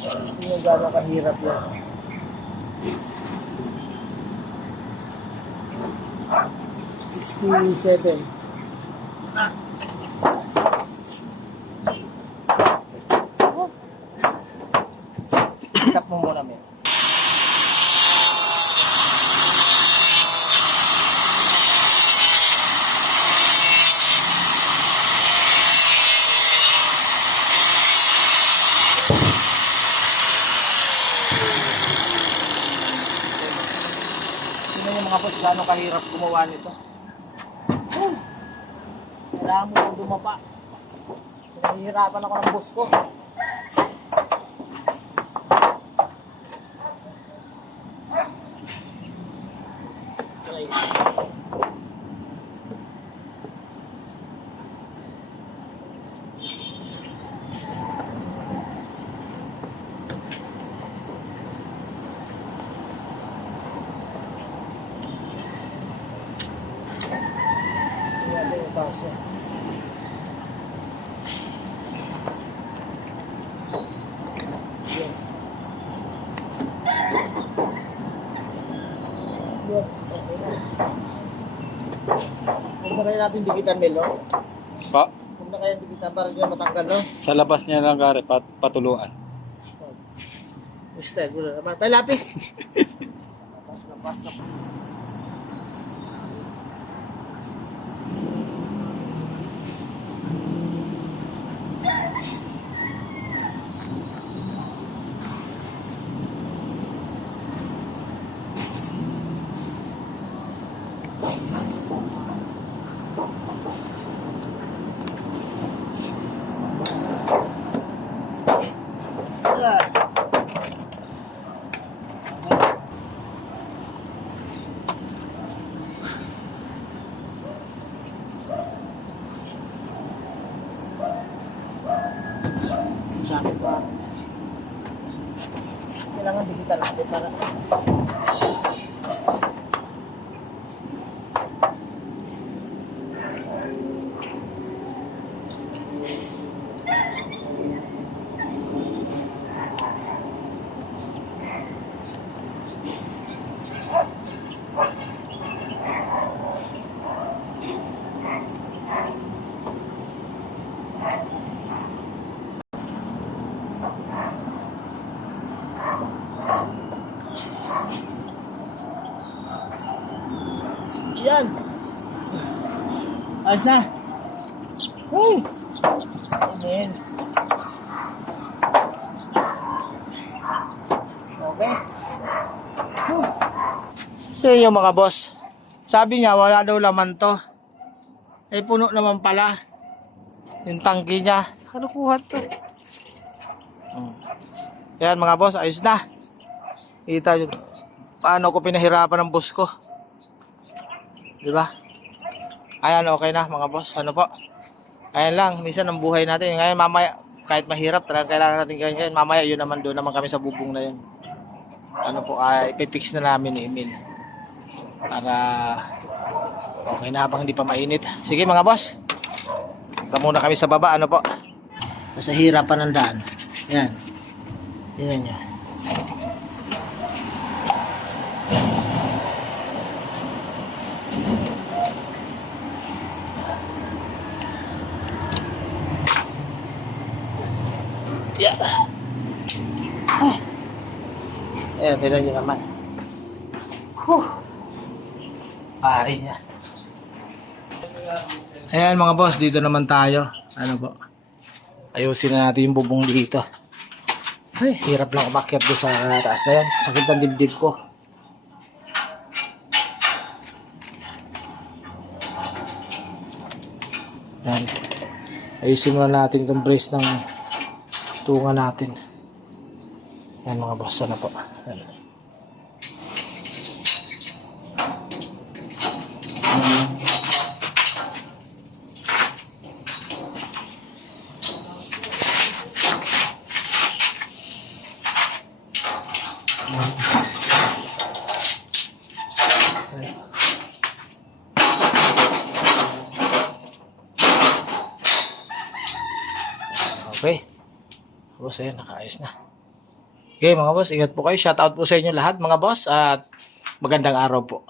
Hindi yung gano'ng kahirap yan. $67. Stop mo muna, men. Tingnan yung mga boss, gano'ng kahirap gumawa nito. Kailangan mo lang dumapa. Nahihirapan ako ng boss ko. Okay. Yan yung tasya. Yan. Yan, okay na. Huwag na kaya natin dikitan, Melo. Pa, Huwag na kaya dikitan para dyan matanggal, no? sa labas niya lang kare, patuluan. Mister, gulo naman. May lapis! Lapas. Sabi ko, kailangan digital natin para yan. Ayos na. Woo! Amen. Okay. Woo! Sa inyo mga boss. Sabi niya wala daw laman to. Eh puno naman pala. Yung tangki niya. Ano kuha to? Yan mga boss, ayos na. Kita nyo paano ko pinahirapan ng boss ko. Diba? Ayan, okay na mga boss. Ano po? Ayan lang, minsan ang buhay natin. Ngayon mamaya, kahit mahirap, talagang kailangan natin ganyan. Mamaya, yun naman, doon naman kami sa bubong na yun. Ano po, ipipix na namin ni Emil. Para okay na habang hindi pa mainit. Sige mga boss. Punta muna kami sa baba. Ano po? Nasa hirapan ng daan. Yan. Tingnan nyo. Yeah. Ayan, tingnan nyo naman. Ay niya. Ayan mga boss, dito naman tayo. Ano po? Ayusin na natin yung bubong dito. Ay, hirap lang umakyat doon sa taas na yan. Sakit ang dibdib ko. Ayan. Ayusin muna natin itong brace ng tunga natin. Ayan mga boss, ano po? Ayan. Okay. Boss, ayan, nakaayos na. Okay, mga boss, ingat po kayo. Shoutout po sa inyo lahat, mga boss. At magandang araw po.